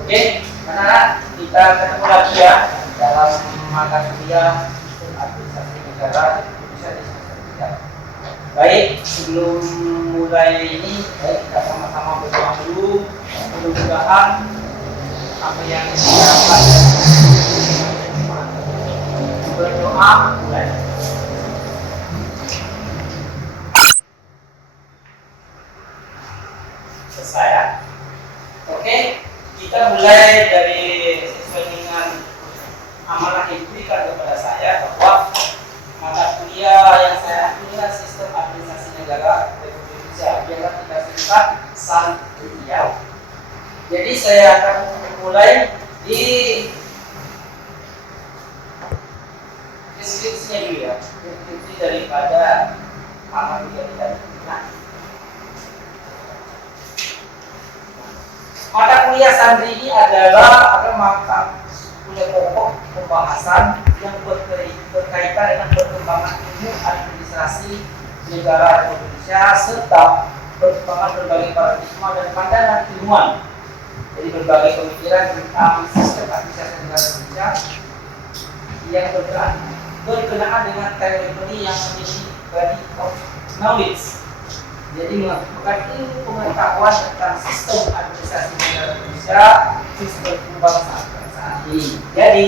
Oke, karena kita ketemu lagi ya dalam mata kuliah administrasi negara Indonesia di semester 3. Baik, sebelum mulai ini, kita sama-sama berdoa dulu. Mudah-mudahan apa yang kita pelajari berdoa mulai. Selesai ya. Oke, kita mulai dari sesuai dengan amanah yang diberikan kepada saya bahwa mata kuliah yang saya ambil sistem administrasi negara Republik Indonesia, biarlah kita singkat SANRI. Jadi saya akan mulai di deskripsinya dulu ya, deskripsi daripada mata kuliah kita. Mata kuliah SANRI ini adalah mata kuliah pokok pembahasan yang berkaitan dengan perkembangan ilmu administrasi negara Indonesia serta perkembangan berbagai paradigma dan pandangan ilmuwan. Jadi berbagai pemikiran tentang sistem administrasi negara Indonesia yang berkenaan dengan teori yang menjadi body of knowledge. Jadi merupakan ilmu pengetahuan tentang sistem administrasi negara Indonesia sistem kebangsaan ini. Jadi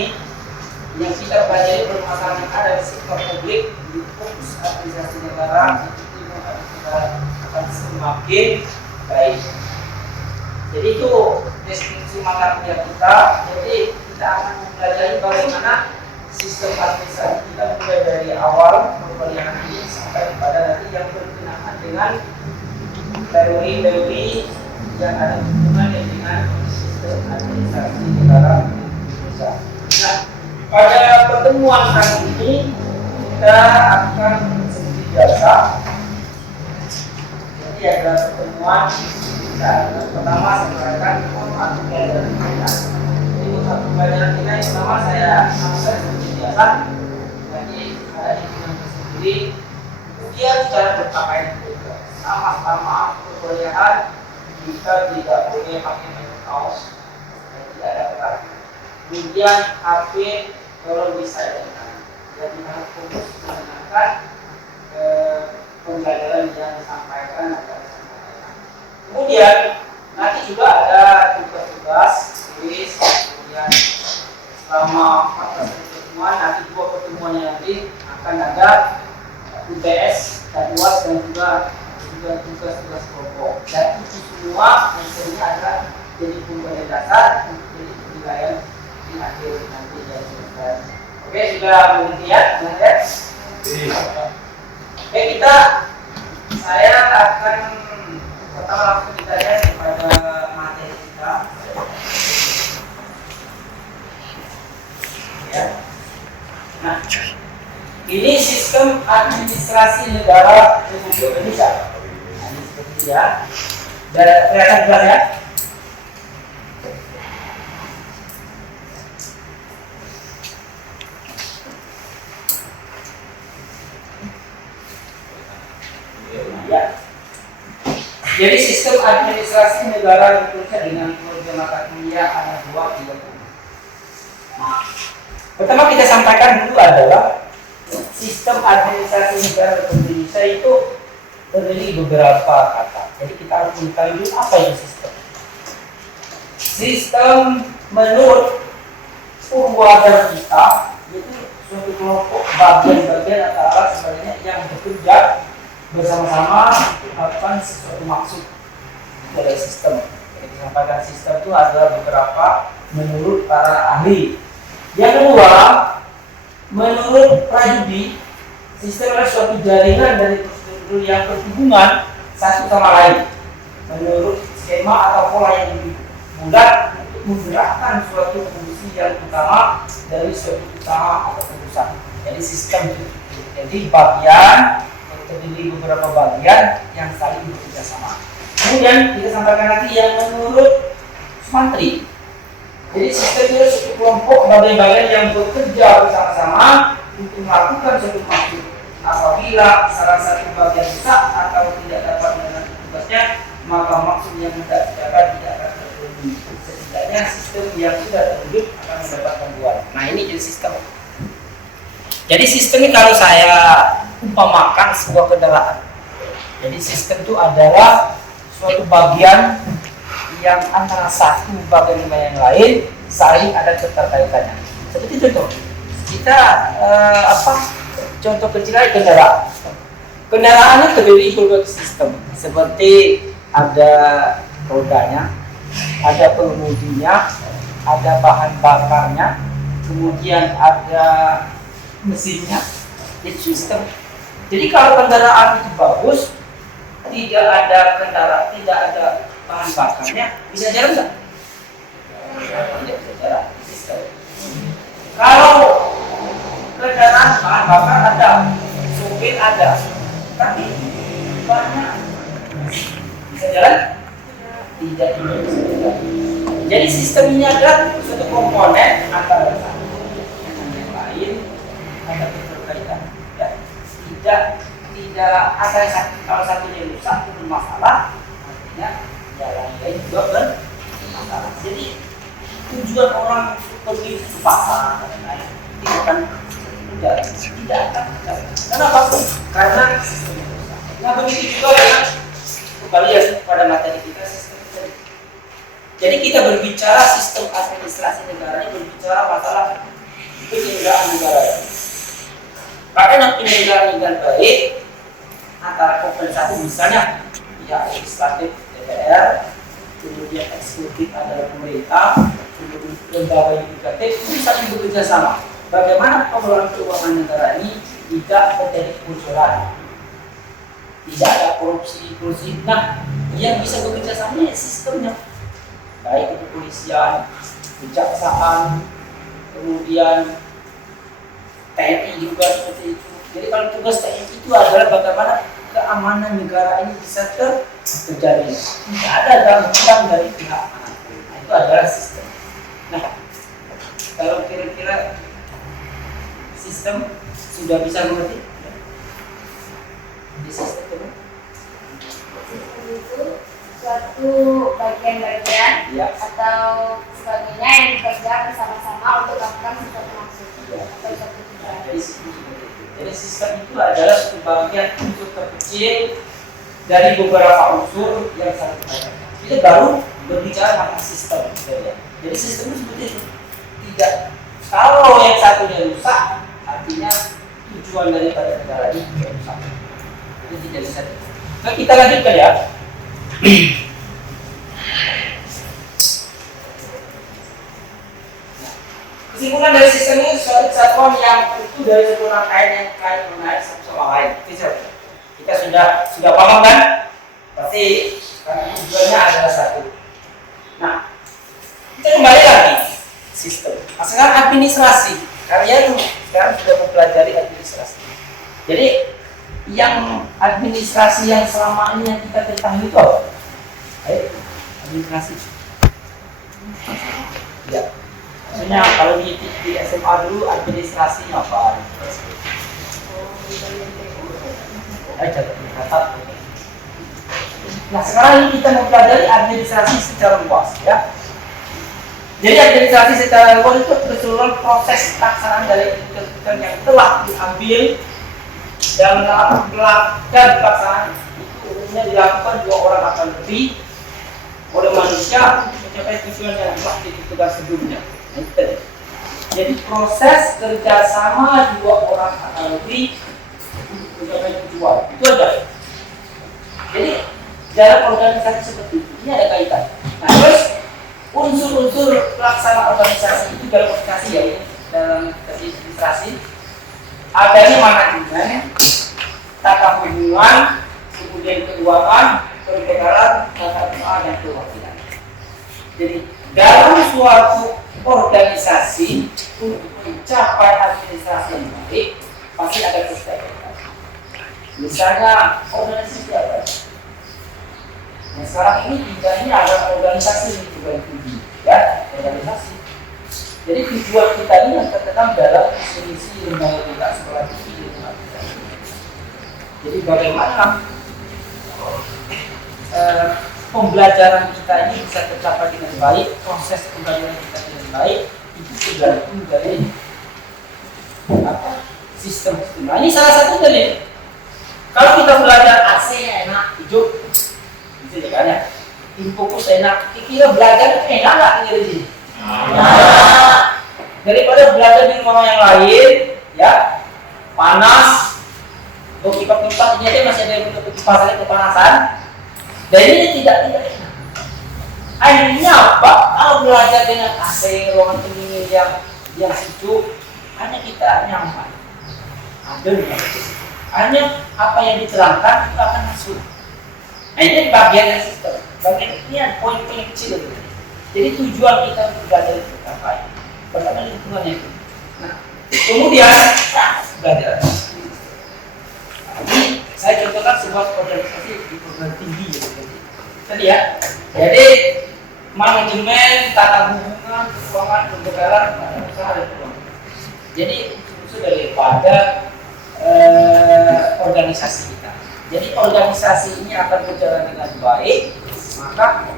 yang kita pelajari permasalahan yang ada di sektor publik di fokus administrasi negara itu kita akan semakin baik. Jadi itu deskripsi mata kuliah kita. Jadi kita akan mempelajari bagaimana sistem administrasi kita mulai dari awal perkuliahan ini sampai pada nanti yang berkenaan dengan teori-teori yang ada hubungannya dengan sistem administrasi negara Indonesia. Nah, pada pertemuan kali ini kita akan seperti biasa. Jadi ada pertemuan pertama saya akan mata pelajaran kita. Jadi mata pelajaran kita yang pertama saya sampaikan seperti biasa. Jadi ada hitungan tersendiri. Kemudian cara berpakaian juga sama-sama perkuliahan kita tidak boleh pakai baju kaos dan tidak ada ketat. Kemudian HP kalau bisa jadi harus fokus mendengarkan pembelajaran yang disampaikan agar disampaikan. Kemudian nanti juga ada tugas-tugas tulis. Kemudian selama 14 pertemuan nanti 2 pertemuannya nanti akan ada UTS dan UAS dan juga tugas-tugas kelompok. Dan itu semua hasilnya adalah jadi pembelajaran dasar untuk jadi penilaian di akhir nanti dari semester. Oke, sudah pengertian, belajar? Oke, saya akan pertama langsung kita lihat kepada materi kita. Ya. Nah, ini sistem administrasi negara Republik Indonesia. Nah, ini seperti ya. Kelihatan jelas ya? Ya. Jadi sistem administrasi negara Indonesia dengan keluarga mata kuliah ada 2 kelompok. Pertama kita sampaikan dulu adalah sistem administrasi negara Indonesia itu terdiri beberapa kata. Jadi kita harus mengetahui dulu apa itu sistem. Sistem menurut Purwadar kita itu suatu kelompok bagian-bagian atau alat sebagainya yang bekerja bersama-sama untuk melakukan sesuatu maksud dari sistem. Jadi disampaikan sistem itu ada beberapa menurut para ahli. Yang kedua, menurut Prayudi, sistem adalah suatu jaringan dari prosedur yang berhubungan satu sama lain menurut skema atau pola yang bulat untuk menggerakkan suatu fungsi yang utama dari suatu usaha atau urusan. Jadi sistem itu jadi bagian terdiri beberapa bagian yang saling bekerja sama. Kemudian kita sampaikan lagi yang menurut Sumantri. Jadi sistem itu suatu kelompok bagian-bagian yang bekerja bersama-sama untuk melakukan suatu maksud. Apabila salah satu bagian rusak atau tidak dapat menjalankan tugasnya, maka maksud yang hendak dicapai tidak akan terwujud. ini. Setidaknya sistem yang sudah terwujud akan mendapatkan buah. Nah ini jadi sistem. Jadi sistem ini kalau saya umpamakan sebuah kendaraan. Jadi sistem itu adalah suatu bagian yang antara satu bagian dengan yang lain saling ada keterkaitannya. Seperti contoh, kita contoh kecil aja kendaraan. Kendaraan itu terdiri berbagai sistem, seperti ada rodanya, ada pengemudinya, ada bahan bakarnya, kemudian ada mesinnya, itu sistem. Jadi kalau kendaraan itu bagus, tidak ada bahan bakarnya, bisa jalan nggak? Tidak bisa jalan. Sistem. Kalau kendaraan bahan bakar ada, supir ada, tapi bahannya bisa jalan? Tidak bisa jalan. Jadi sistem ini adalah suatu komponen antara satu dengan yang lain, ada keterkaitan. Ya. Tidak ada satu, kalau satunya rusak itu bermasalah, artinya yang lain juga bermasalah. Jadi tujuan orang pergi ke pasar dan lain itu kan tidak akan. Kenapa? Karena sistemnya rusak. Nah begitu juga ya, kembali ya pada materi kita sistem. Jadi kita berbicara sistem administrasi negara ini berbicara masalah penyelenggaraan negara. Karena penyelenggaraan negara baik antara kompensasi misalnya pihak legislatif DPR, kemudian eksekutif adalah pemerintah, kemudian lembaga yudikatif itu saling bekerja sama. Bagaimana pengelolaan keuangan negara ini tidak terjadi kebocoran, tidak ada korupsi. Nah, yang bisa bekerja sama ya sistemnya, baik itu kepolisian, kejaksaan, kemudian TNI juga seperti itu. Jadi kalau tugas TNI itu adalah bagaimana keamanan negara ini bisa terjadi. Tidak ada gangguan dari pihak manapun. Nah, itu adalah sistem. Nah, kalau kira-kira sistem sudah bisa mengerti? Di sistem itu? Sistem itu suatu bagian-bagian atau sebagainya yang bekerja bersama-sama untuk melakukan sesuatu maksud atau suatu tujuan. Jadi sistem itu adalah suatu bagian unsur terkecil dari beberapa unsur yang saling berkaitan. Itu baru berbicara tentang sistem. Jadi sistem itu seperti itu. Tidak. Kalau yang satunya rusak, artinya tujuan daripada negara ini tidak rusak. Itu tidak bisa. Nah, kita lanjutkan ya. Kesimpulan dari sistem ini suatu kesatuan yang utuh dari satu rangkaian yang kait mengenai satu sama lain. Kita sudah paham kan? Pasti karena tujuannya adalah satu. Nah, kita kembali lagi sistem. Sekarang administrasi. Kalian sekarang sudah mempelajari administrasi. Jadi yang administrasi yang selama ini yang kita ketahui itu apa? Ayo, administrasi. Ya. Maksudnya kalau di SMA dulu administrasi apa? Catat. Nah sekarang ini kita mempelajari administrasi secara luas ya. Jadi administrasi secara luas itu keseluruhan proses pelaksanaan dari keputusan yang telah diambil dalam melakukan pelaksanaan itu umumnya dilakukan 2 orang atau lebih oleh manusia untuk mencapai tujuan yang telah ditentukan sebelumnya. Jadi proses kerjasama 2 orang atau lebih untuk mencapai tujuan itu ada. Jadi dalam organisasi seperti ini ada kaitan. Nah terus unsur-unsur pelaksana organisasi itu dalam organisasi ya dalam administrasi adanya manajemen, tata hubungan, kemudian keuangan, perdagangan, tata usaha dan perwakilan. Jadi dalam suatu organisasi untuk mencapai administrasi yang baik pasti ada kesepakatan. Misalnya organisasi apa? Nah sekarang ini tinggalnya ada organisasi yang juga tinggi, ya organisasi. Jadi tujuan kita ini yang tertanam dalam misi lembaga kita sekolah tinggi di tempat kita. Jadi bagaimana pembelajaran kita ini bisa tercapai dengan baik, proses pembelajaran kita dengan baik, itu tergantung dari sistem. Nah, ini salah satu dari kalau kita belajar AC enak, hijau, itu ya kan ya. Fokus enak, kira belajar enak nggak tinggal di sini? Nah, daripada belajar di rumah yang lain, ya panas, kipas-kipas ini aja masih ada yang untuk kipasannya kepanasan, dan ini tidak enak. Akhirnya apa? Kalau belajar dengan AC, ruangan pendingin yang sejuk, hanya kita nyaman. Hanya apa yang diterangkan itu akan masuk. Nah, ini bagian dari sistem. Bagian ini poin-poin kecil itu. Jadi tujuan kita untuk belajar itu apa? Pertama lingkungannya itu. Nah, kemudian belajar. Ini saya contohkan sebuah organisasi di program tinggi ya. Tadi ya. Jadi manajemen, tata hubungan, keuangan, pembegalan, usaha dan keuangan. Jadi unsur daripada organisasi kita. Jadi organisasi ini akan berjalan dengan baik, maka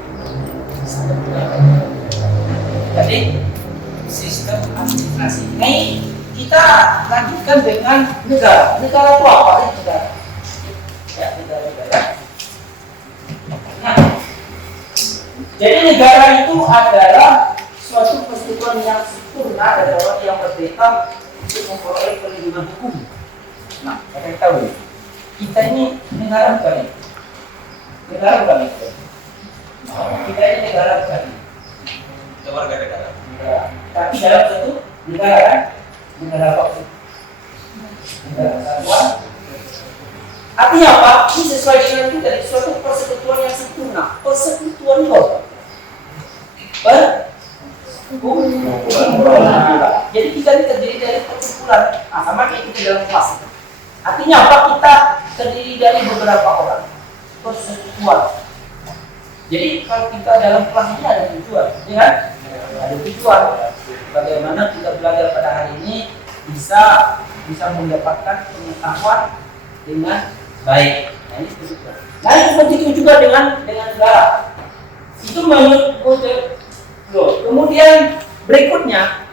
jadi sistem administrasi ini kita lanjutkan dengan negara. Negara itu apa? Negara. Ya, negara. Nah, jadi negara itu adalah suatu persatuan yang sempurna dan yang merdeka untuk memperoleh perlindungan hukum. Nah, kita tahu kita ini negara bukan itu. Negara bukan itu. Kita ini negara bukan itu. Kita warga negara. Tapi dalam satu negara kan, negara apa itu? Negara kesatuan. Artinya apa? Ini sesuai dengan itu dari suatu persekutuan yang sempurna. Persekutuan itu apa? Perkumpulan. Jadi kita ini terdiri dari perkumpulan. Nah, sama kayak kita dalam kelas. Artinya apa? Kita terdiri dari beberapa orang. Persekutuan. Jadi kalau kita dalam kelas ini ada tujuan, ya kan? Ada tujuan. Bagaimana kita belajar pada hari ini bisa mendapatkan pengetahuan dengan baik. Nah, ini tujuan. Nah, itu begitu juga dengan negara. Itu menurut loh. Kemudian berikutnya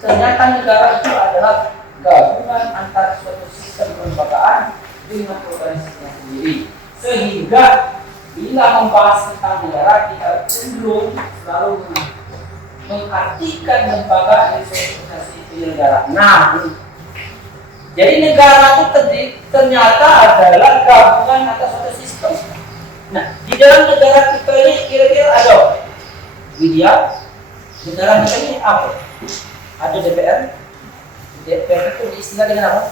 ternyata negara itu adalah gabungan antara suatu sistem kelembagaan dengan organisasinya sendiri. Sehingga bila membahas tentang negara, kita cenderung selalu mengartikan lembaga dari suatu organisasi penyelenggara. Nah, jadi negara itu ternyata adalah gabungan atas suatu sistem. Nah, di dalam negara kita ini kira-kira ada media, negara kita ini apa? Ada DPR. DPR itu diistilah dengan apa?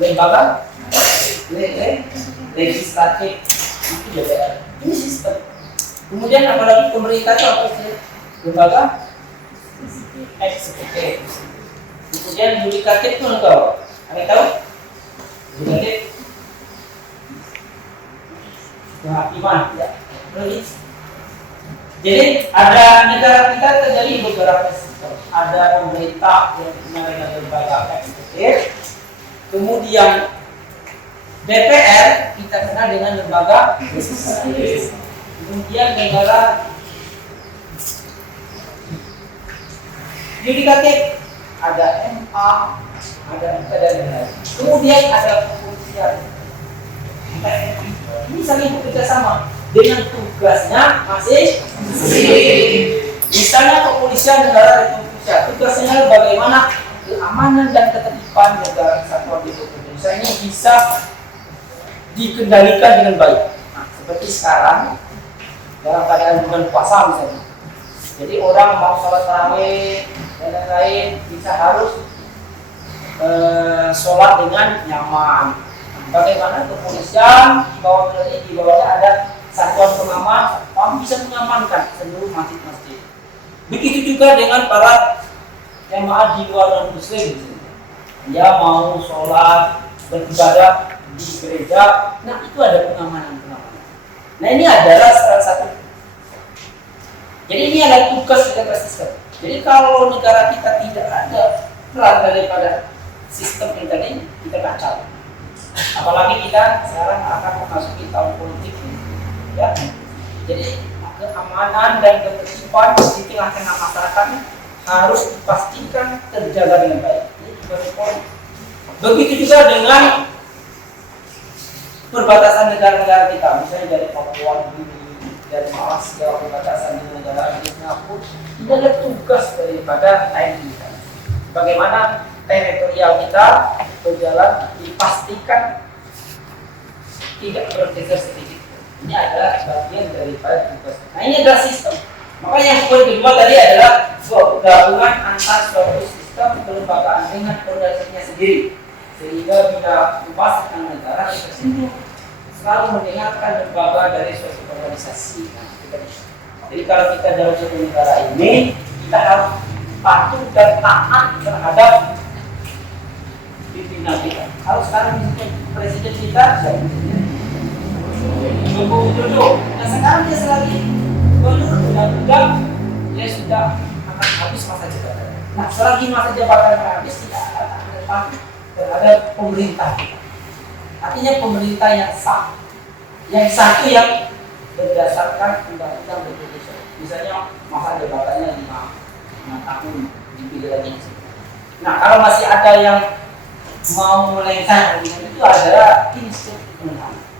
Lembaga legislatif, itu DPR. Ini sistem. Kemudian apalagi pemerintah itu apa istilah? Lembaga eksekutif. Kemudian yudikatif itu apa? Anda tahu? Yudikatif kehakiman, ya. Jadi ada negara kita terjadi beberapa sistem. Ada pemerintah yang dikenal dengan lembaga eksekutif. Kemudian DPR kita kenal dengan lembaga legislatif. Kemudian negara yudikatif ada MA, ada MK dan lain-lain. Kemudian ada kepolisian. Ini saling bekerja sama dengan tugasnya masing-masing. Misalnya kepolisian negara Republik Indonesia, tugasnya bagaimana keamanan dan ketertiban negara kesatuan Republik Indonesia ini bisa dikendalikan dengan baik. Nah, seperti sekarang dalam keadaan bulan puasa misalnya. Jadi orang mau sholat tarawih dan lain-lain bisa harus sholat dengan nyaman. Bagaimana kepolisian di bawahnya ada satuan pengaman, bisa mengamankan seluruh masjid-masjid. Begitu juga dengan para jemaah di luar non muslim, dia mau sholat beribadah di gereja, nah itu ada pengamanan. Nah ini adalah salah satu. Jadi ini adalah tugas negara sistem. Jadi kalau negara kita tidak ada peran daripada sistem ini, kita kacau. Apalagi kita sekarang akan memasuki tahun politik, ya. Jadi keamanan dan ketertiban di tengah-tengah masyarakat harus dipastikan terjaga dengan baik. Ini sebagai poin. Begitu juga dengan perbatasan negara-negara kita, misalnya dari Papua Nugini, dari Malaysia, perbatasan dengan negara Indonesia pun tidak ada tugas daripada TNI. Bagaimana teritorial kita berjalan dipastikan tidak bergeser sedikit. Ini adalah bagian daripada tugas. Nah ini adalah sistem. Makanya yang poin kedua tadi adalah gabungan antara suatu sistem kelembagaan dengan organisasinya sendiri. Sehingga bila membahas tentang negara tersinggung selalu mendengarkan lembaga dari suatu organisasi. Jadi kalau kita dalam suatu negara ini kita harus patuh dan taat terhadap pimpinan kita. Kalau sekarang presiden kita Joko Widodo, nah sekarang dia selagi menurut undang-undang dia sudah akan habis masa jabatan. Nah selagi masa jabatan habis tidak akan ada patuh terhadap pemerintah. Artinya pemerintah yang sah, yang satu yang berdasarkan undang-undang Indonesia. Misalnya masa jabatannya 5 tahun dipilih lagi. Nah kalau masih ada yang mau melenceng itu adalah instrumen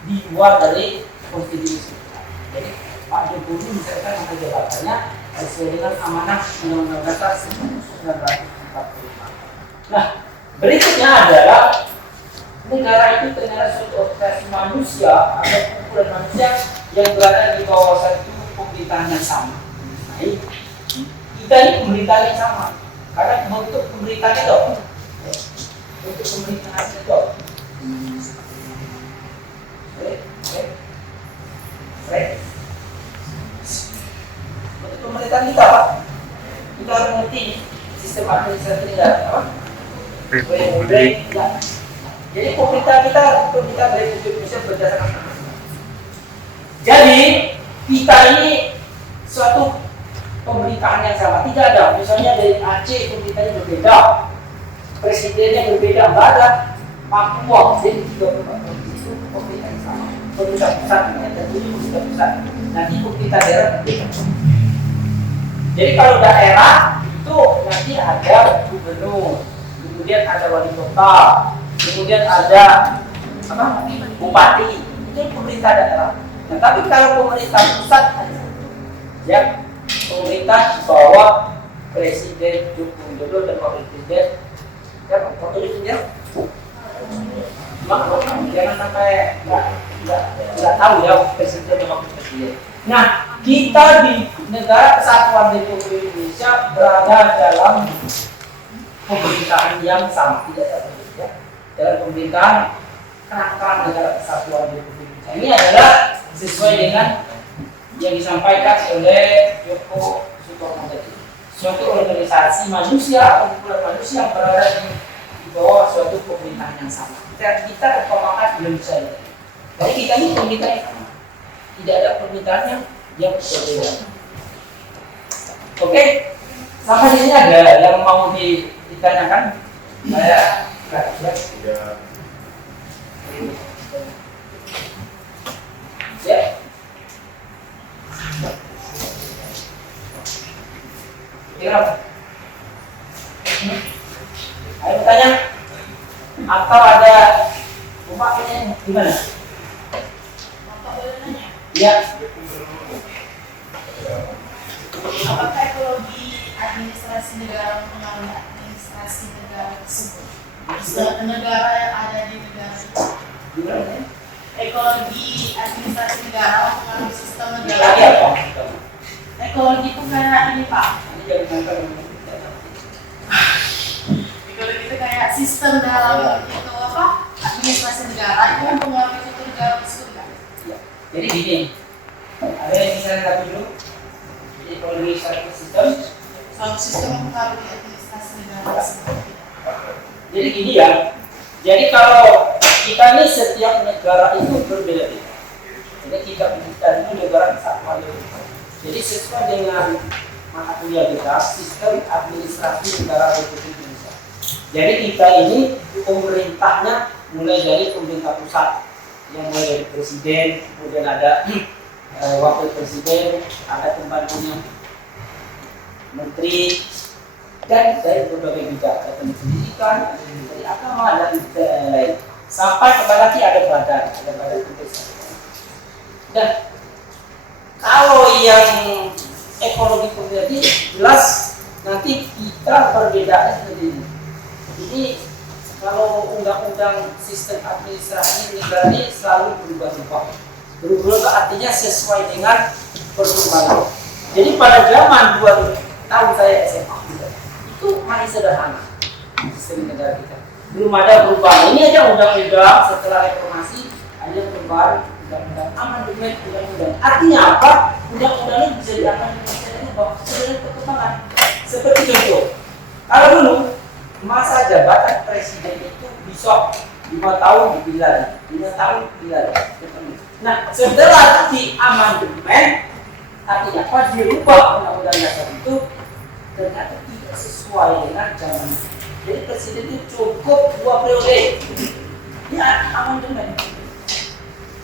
di luar dari konstitusi. Jadi Pak Jokowi misalkan masa jabatannya sesuai dengan amanah Undang-Undang Dasar 1945. Nah berikutnya adalah negara itu ternyata suatu organisasi manusia atau kumpulan manusia yang berada di bawah satu pemerintahan yang sama. Nah, kita ini pemerintahan yang sama karena bentuk pemerintahan itu bentuk pemerintahan itu bentuk pemerintahan kita apa? Kita harus mengerti sistem administrasi negara apa? Jadi pemerintah dari Indonesia berdasarkan. Jadi kita ini suatu pemerintahan yang sama, tidak ada. Misalnya dari Aceh pemerintahnya berbeda, presidennya berbeda, nggak ada. Papua jadi juga itu pemerintah yang sama. Pemerintah pusat yang tertuju pemerintah pusat. Nanti pemerintah daerah berbeda. Jadi kalau daerah itu nanti ada gubernur, kemudian ada wali kota, kemudian ada bupati, itu pemerintah daerah. Nah, tapi kalau pemerintah pusat, ya pemerintah di bawah Presiden Joko Widodo dan Wakil Presiden, ya wakil presiden, jangan sampai nggak tahu ya Presiden dan Wakil Presiden. Nah, kita di negara kesatuan Republik Indonesia berada dalam pemerintahan yang sama, tidak tertutup ya. Dalam pemerintahan kerangka negara kesatuan Republik Indonesia ini adalah sesuai dengan yang disampaikan oleh Joko Sutomo tadi. Suatu organisasi manusia atau kumpulan manusia yang berada di bawah suatu pemerintahan yang sama. Kita kepemakan belum bisa. Jadi kita ini pemerintahan yang sama. Tidak ada pemerintahan yang berbeda. Oke, sampai di sini ada yang mau ditanyakan? Saya ya. Kira ayo tanya atau ada umpamanya gimana? Ya. Apakah ekologi administrasi negara mempengaruhi administrasi negara tersebut? Negara yang ada di negara itu. Gimana? Ekologi administrasi negara mempengaruhi sistem negara. Lagi apa? Ekologi itu kayak ini Pak. Ekologi itu kayak sistem dalam itu apa? Administrasi negara itu mempengaruhi suatu negara tersebut kan? Jadi gini, ada yang misalnya satu dulu, ekologi satu sistem. Suatu sistem mempengaruhi administrasi negara tersebut. Jadi gini ya, jadi kalau kita nih setiap negara itu berbeda-beda. Jadi kita itu negara kesatuan. Jadi sesuai dengan mata kuliah kita, sistem administrasi negara Republik Indonesia. Jadi kita ini pemerintahnya mulai dari pemerintah pusat, yang mulai dari presiden, kemudian ada wakil presiden, ada pembantunya, menteri, dan dari berbagai bidang, ada menteri pendidikan, ada menteri agama, dan lain. Sampai kepada lagi ada badan pendidikan. Dan kalau yang ekologi terjadi jelas nanti kita perbedaan seperti ini. Jadi kalau undang-undang sistem administrasi negara ini selalu berubah-ubah. Berubah artinya sesuai dengan perkembangan. Jadi pada zaman 2000 tahun saya SMA itu masih sederhana sistem negara kita. Belum ada perubahan. Ini aja undang-undang setelah reformasi ada perubahan undang-undang amandemen undang-undang. Artinya apa? Undang-undang ini bisa diamandemen sesuai perkembangan. Seperti contoh, kalau dulu masa jabatan presiden itu bisa 5 tahun dipilih lagi, 5 tahun dipilih lagi. Nah, setelah di amandemen, artinya apa? Dirubah undang-undang dasar itu ternyata tidak sesuai dengan zaman. Jadi presiden itu cukup 2 periode. Ini amandemen.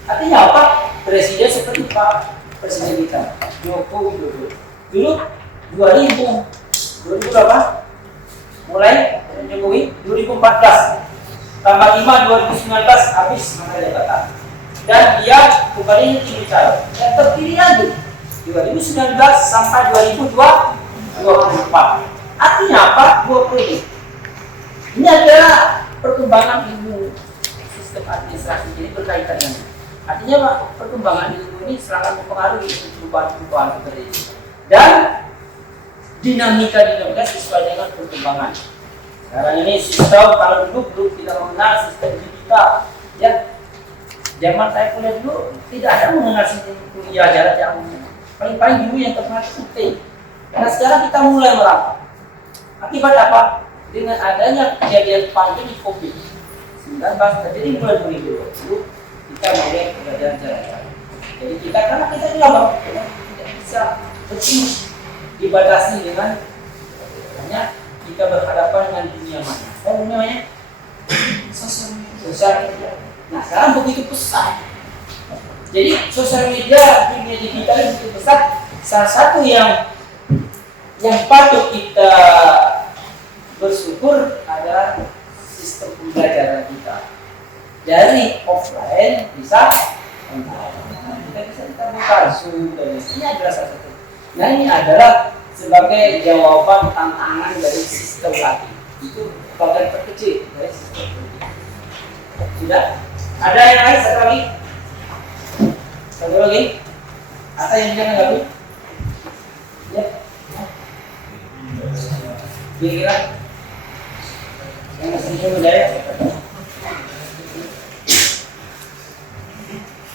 Artinya apa? Presiden seperti Pak Presiden kita, Joko Widodo. Dulu 2000 berapa? Mulai Jokowi 2014 tambah 5 2019 habis masa jabatan dan dia kembali jadi calon dan terpilih lagi 2019 sampai 2024. Artinya apa? 2 periode. Ini adalah perkembangan ilmu sistem administrasi, jadi berkaitan dengan artinya Pak, perkembangan ilmu ini selalu mempengaruhi perubahan-perubahan seperti ini dan dinamika sesuai dengan perkembangan. Sekarang ini sistem, kalau dulu kita mengenal sistem digital, ya zaman saya kuliah dulu tidak ada mengenal sistem kuliah jarak jauh. Paling-paling dulu yang terkenal UT. Nah sekarang kita mulai merambah. Akibat apa? Dengan adanya kejadian pandemi COVID-19 terjadi mulai 2020 kita mulai belajar jarak jauh. Jadi kita karena kita juga tidak bisa bersih dibatasi dengan hanya kita berhadapan dengan dunia maya. Apa namanya? Sosial media. Nah sekarang begitu pesat. Jadi sosial media, dunia digital begitu pesat. Salah satu yang patut kita bersyukur adalah sistem pembelajaran kita dari offline bisa online. Kita bisa buka Zoom dan ini adalah salah satu. Nah ini adalah sebagai jawaban tantangan dari sistem lagi. Itu bagian terkecil dari sistem politik. Sudah? Ada yang lain satu lagi? Satu lagi? Ada yang jangan lagi? Ya. Kira-kira yang masih coba ya?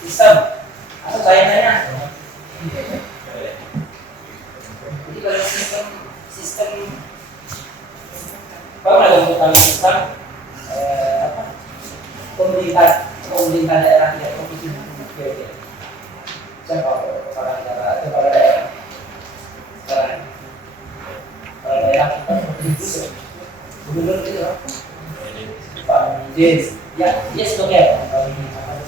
Sistem atau saya tanya? Jadi kalau sistem apa kalau sistem pemerintah daerah ya provinsi siapa kepala negara kepala daerah sekarang kepala daerah gubernur itu Pak Jes ya dia sebagai apa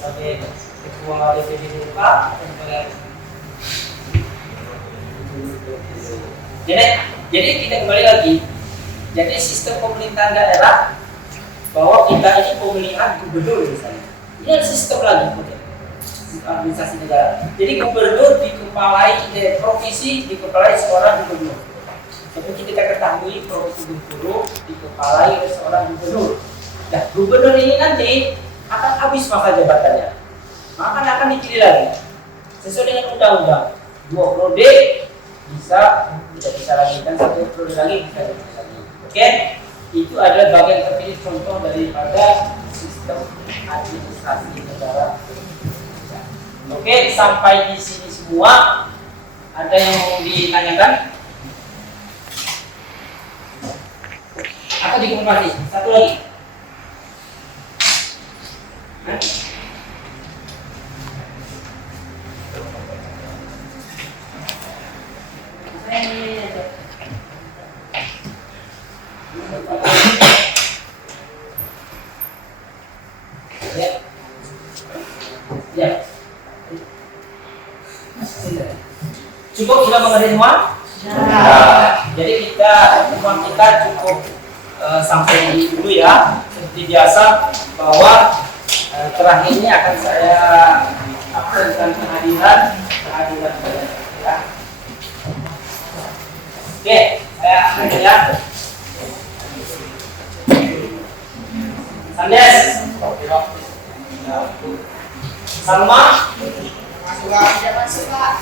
sebagai ketua DPD Pak atau sebagai jadi kita kembali lagi. Jadi sistem pemerintahan daerah bahwa kita ini pemilihan gubernur misalnya. Ini ada sistem lagi administrasi negara. Jadi gubernur dikepalai provinsi dikepalai seorang gubernur. Seperti kita ketahui provinsi Bengkulu dikepalai oleh seorang gubernur. Nah gubernur ini nanti akan habis masa jabatannya, maka akan dipilih lagi sesuai dengan undang-undang 2 periode tidak bisa lagi dan 1 periode lagi bisa lagi. Oke, itu adalah bagian terpilih contoh daripada sistem administrasi negara. Oke, sampai di sini semua. Ada yang mau ditanyakan? Atau dikonfirmasi? Satu lagi. Hah? Ya. Ya. sudah mengerti semua? Jadi pertemuan kita cukup sampai dulu ya. Seperti biasa bahwa terakhir ini akan saya absenkan kehadiran kalian ya. Oke, saya akan ya. Sandes, Salma, Tidak masuk Pak.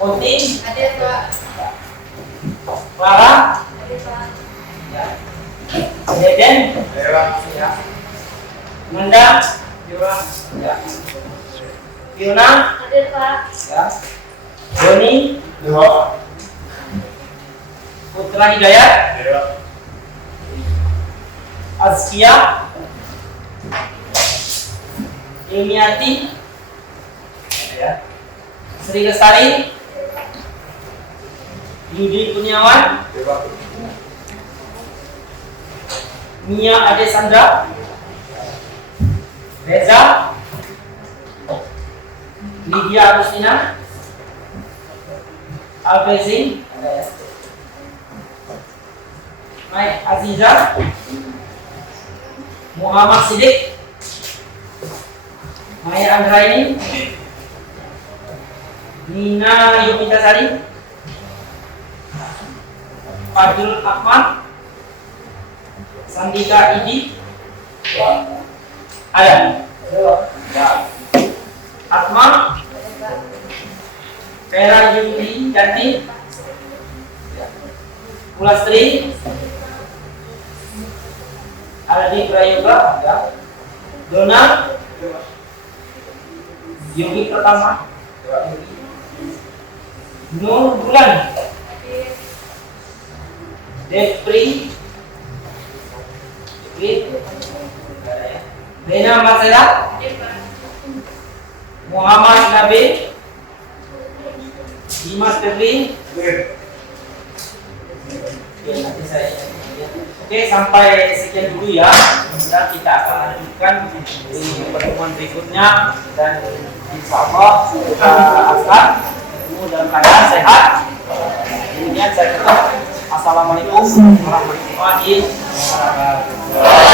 Unting, Hadir Pak. Clara, Hadir Pak. ya. Deden, ya. Nanda, ya. Fiona, Hadir Pak. ya. Doni, Putra Hidayat, Azkia, Ilmiati, ya. Sri Lestari, Yudi Kurniawan, Mia Ade Sandra, Reza, Lydia Agustina, Alfezin, Mike Aziza, Muhammad Siddiq, Maya Anggraini, Nina Yumitasari, Fadul Ahmad, Sandika Idi, ada, Atma, Vera Yudi Janti, Pulastri, Aldi Prayoga, ya. Dona, Yogi Pertama, Nur Bulan, Devri, Bena Marcela, Muhammad Nabi, Dimas Febri. Oke, nanti saya. Oke, sampai sekian dulu ya. Dan kita akan lanjutkan di pertemuan berikutnya dan insya Allah kita akan ketemu dalam keadaan sehat. Demikian saya tutup. Assalamualaikum warahmatullahi wabarakatuh.